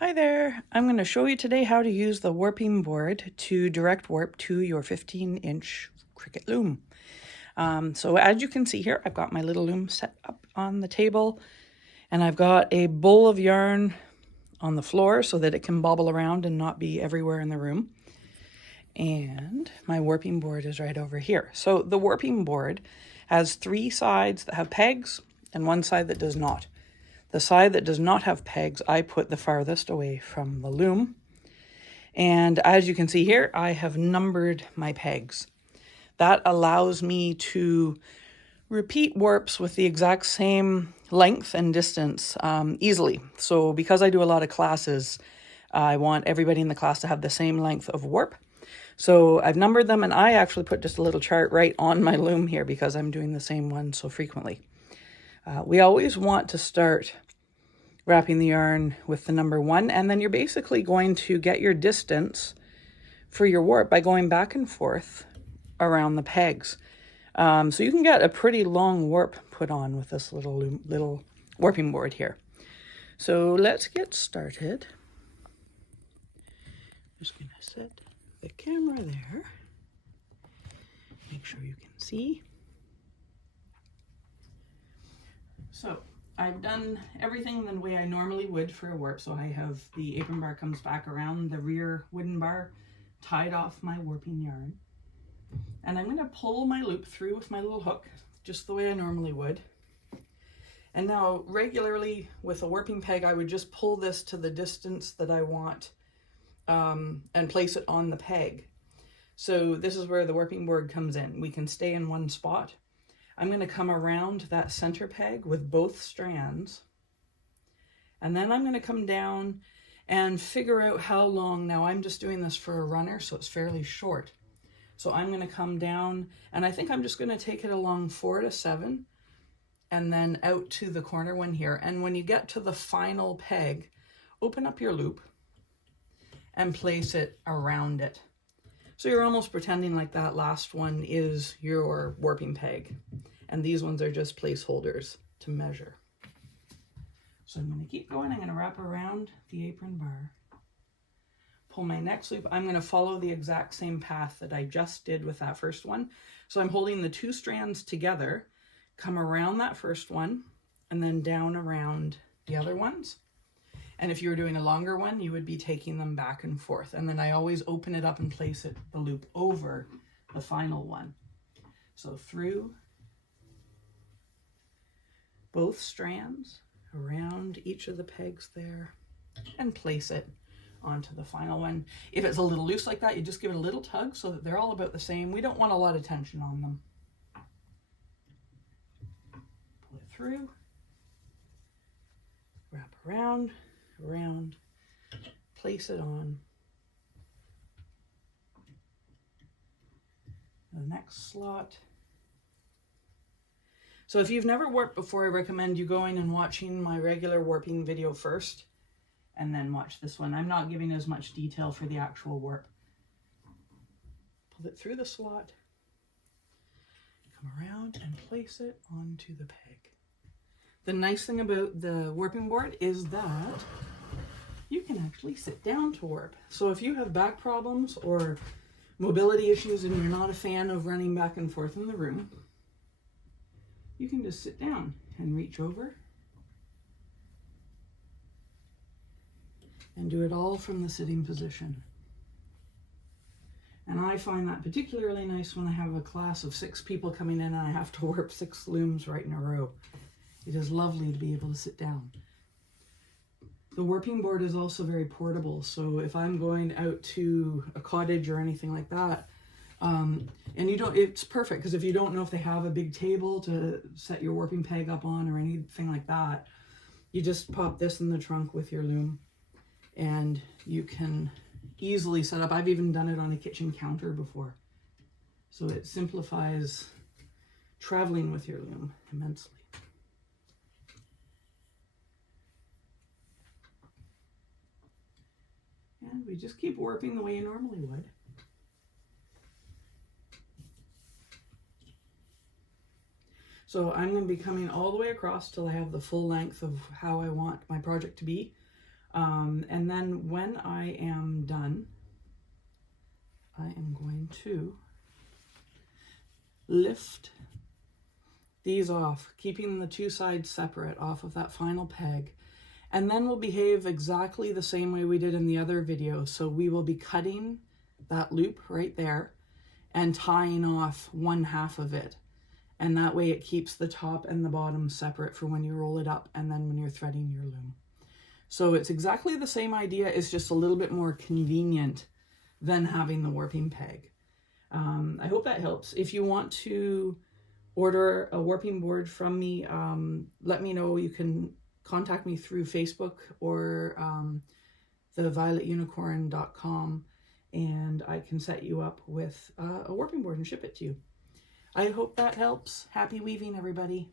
Hi there, I'm going to show you today how to use the warping board to direct warp to your 15-inch Cricket Loom. So as you can see here, I've got my little loom set up on the table and I've got a bowl of yarn on the floor so that it can bobble around and not be everywhere in the room. And my warping board is right over here. So the warping board has three sides that have pegs and one side that does not. The side that does not have pegs, I put the farthest away from the loom. And as you can see here, I have numbered my pegs. That allows me to repeat warps with the exact same length and distance easily. So because I do a lot of classes, I want everybody in the class to have the same length of warp. So I've numbered them, and I actually put just a little chart right on my loom here because I'm doing the same one so frequently. We always want to start wrapping the yarn with the number 1, and then you're basically going to get your distance for your warp by going back and forth around the pegs. So you can get a pretty long warp put on with this little warping board here. So let's get started. I'm just going to set the camera there. Make sure you can see. So I've done everything the way I normally would for a warp. So I have the apron bar comes back around the rear wooden bar, tied off my warping yarn. And I'm going to pull my loop through with my little hook, just the way I normally would. And now regularly with a warping peg, I would just pull this to the distance that I want and place it on the peg. So this is where the warping board comes in. We can stay in one spot. I'm going to come around that center peg with both strands. And then I'm going to come down and figure out how long. Now I'm just doing this for a runner, so it's fairly short. So I'm going to come down, and I think I'm just going to take it along 4 to 7 and then out to the corner one here. And when you get to the final peg, open up your loop and place it around it. So you're almost pretending like that last one is your warping peg. And these ones are just placeholders to measure. So I'm going to keep going. I'm going to wrap around the apron bar. Pull my next loop. I'm going to follow the exact same path that I just did with that first one. So I'm holding the 2 strands together, come around that first one, and then down around the other ones. And if you were doing a longer one, you would be taking them back and forth. And then I always open it up and place it, the loop over the final one. So through both strands, around each of the pegs there, and place it onto the final one. If it's a little loose like that, you just give it a little tug so that they're all about the same. We don't want a lot of tension on them. Pull it through, wrap around, place it on the next slot. So if you've never warped before, I recommend you going and watching my regular warping video first and then watch this one. I'm not giving as much detail for the actual warp. Pull it through the slot, come around and place it onto the peg. The nice thing about the warping board is that you can actually sit down to warp. So if you have back problems or mobility issues and you're not a fan of running back and forth in the room, you can just sit down and reach over and do it all from the sitting position. And I find that particularly nice when I have a class of 6 people coming in and I have to warp 6 looms right in a row. It is lovely to be able to sit down. The warping board is also very portable, so if I'm going out to a cottage or anything like that, and it's perfect because if you don't know if they have a big table to set your warping peg up on or anything like that, you just pop this in the trunk with your loom and you can easily set up. I've even done it on a kitchen counter before. So it simplifies traveling with your loom immensely. And we just keep warping the way you normally would. So I'm going to be coming all the way across till I have the full length of how I want my project to be. And then when I am done, I am going to lift these off, keeping the two sides separate off of that final peg. And then we'll behave exactly the same way we did in the other video. So we will be cutting that loop right there and tying off 1/2 of it. And that way it keeps the top and the bottom separate for when you roll it up and then when you're threading your loom. So it's exactly the same idea, it's just a little bit more convenient than having the warping peg. I hope that helps. If you want to order a warping board from me, let me know. You can contact me through Facebook or thevioletunicorn.com, and I can set you up with a warping board and ship it to you. I hope that helps. Happy weaving, everybody.